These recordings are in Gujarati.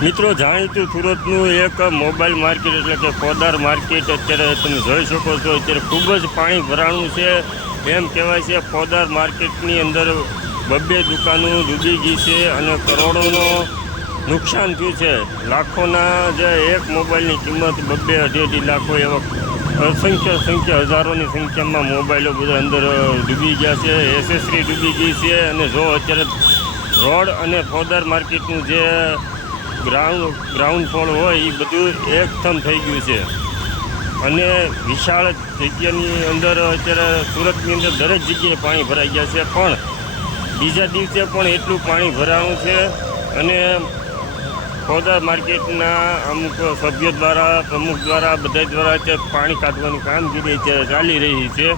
મિત્રો જાણીતું સુરતનું એક મોબાઈલ માર્કેટ એટલે કે પોદાર માર્કેટ અત્યારે તમે જોઈ શકો છો. અત્યારે ખૂબ જ પાણી ભરાણું છે. એમ કહેવાય છે પોદાર માર્કેટની અંદર બબ્બે દુકાનો ડૂબી ગઈ છે અને કરોડોનો નુકસાન થયું છે. લાખોના જે એક મોબાઈલની કિંમત 2-2.5 લાખો એવા અસંખ્ય હજારોની સંખ્યામાં મોબાઈલો બધા અંદર ડૂબી ગયા છે. એસેસરી ડૂબી ગઈ છે. અને જો અત્યારે રોડ અને પોદાર માર્કેટનું જે ગ્રાઉન્ડ ફ્લોર હોય એ બધું એકથમ થઈ ગયું છે. અને વિશાળ જગ્યાની અંદર અત્યારે સુરતની અંદર દરેક જગ્યાએ પાણી ભરાઈ ગયા છે. પણ બીજા દિવસે પણ એટલું પાણી ભરાણું છે. અને પોદાર માર્કેટના અમુક સભ્યો દ્વારા, પ્રમુખ દ્વારા, બધા દ્વારા અત્યારે પાણી કાઢવાની કામગીરી અત્યારે ચાલી રહી છે.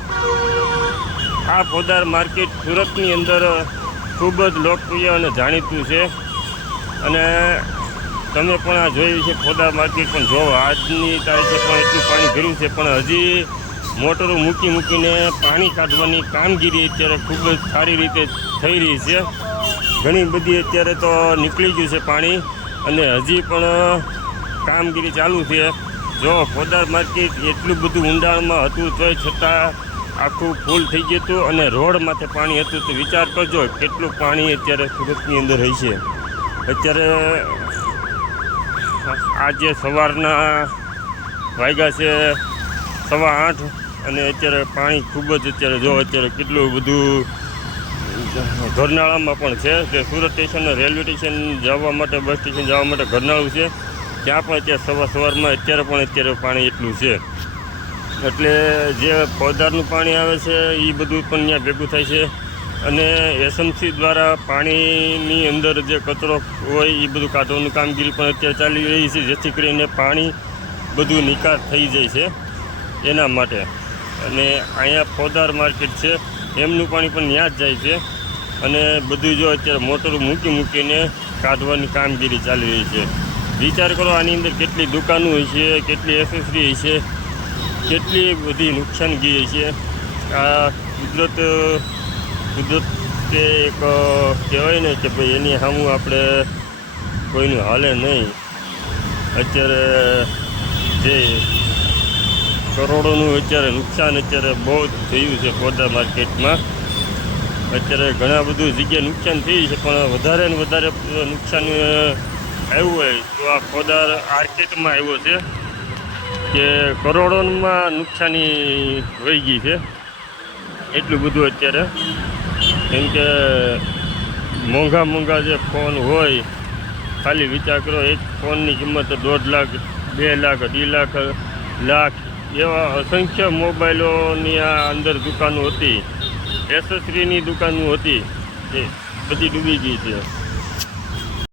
આ પોદાર માર્કેટ સુરતની અંદર ખૂબ જ લોકપ્રિય અને જાણીતું છે. અને તમે પણ આ જોયું છે પોદાર માર્કેટ પણ જો આજની તારીખે પણ એટલું પાણી ભર્યું છે. પણ હજી મોટરો મૂકીને પાણી કાઢવાની કામગીરી અત્યારે ખૂબ જ સારી રીતે થઈ રહી છે. ઘણી બધી અત્યારે તો નીકળી ગયું છે પાણી અને હજી પણ કામગીરી ચાલુ છે. જો પોદાર માર્કેટ એટલું બધું ઊંડાણમાં હતું તોય છતાં આખું ફૂલ થઈ ગયું હતું અને રોડ માથે પાણી હતું. તો વિચાર કરજો કેટલું પાણી અત્યારે સુરતની અંદર હોય છે. અત્યારે આજે સવારના વાગ્યા છે 8:15 અને અત્યારે પાણી ખૂબ જ અત્યારે જો અત્યારે કેટલું બધું ઘરનાળામાં પણ છે. કે સુરત સ્ટેશન રેલવે સ્ટેશન જવા માટે, બસ સ્ટેશન જવા માટે ઘરનાળું છે. ત્યાં પણ અત્યારે સવારમાં અત્યારે પાણી એટલું છે. એટલે જે પોદારનું પાણી આવે છે એ બધું પણ ત્યાં ભેગું થાય છે. અને એસએમસી દ્વારા પાણીની અંદર જે કચરો હોય એ બધું કાઢવાની કામગીરી પણ અત્યારે ચાલી રહી છે. જેથી કરીને પાણી બધું નિકાસ થઈ જાય છે એના માટે. અને અહીંયા પોદાર માર્કેટ છે એમનું પાણી પણ ત્યાં જ જાય છે. અને બધું જો અત્યારે મોટરો મૂકીને કાઢવાની કામગીરી ચાલી રહી છે. વિચાર કરો આની અંદર કેટલી દુકાનો હોય છે, કેટલી એસેસરી હોય છે, કેટલી બધી નુકસાનગી છે. આ કુદરત કે એક કહેવાય ને કે ભાઈ એની સામું આપણે કોઈનું હાલે નહીં. અત્યારે જે કરોડોનું અત્યારે નુકસાન અત્યારે બહુ જ થયું છે પોદાર માર્કેટમાં. અત્યારે ઘણા બધું જગ્યાએ નુકસાન થયું છે. પણ વધારે ને વધારે નુકસાન આવ્યું હોય તો આ પોદાર માર્કેટમાં આવ્યો છે કે કરોડોમાં નુકસાની વહી ગઈ છે. એટલું બધું અત્યારે કેમ કે મોંઘા જે ફોન હોય, ખાલી વિચાર કરો એક ફોનની કિંમત 1.5 લાખ, 2 લાખ, 2.5 લાખ એવા અસંખ્ય મોબાઈલોની આ અંદર દુકાનો હતી, એસેસરીની દુકાનો હતી, એ બધી ડૂબી ગઈ છે.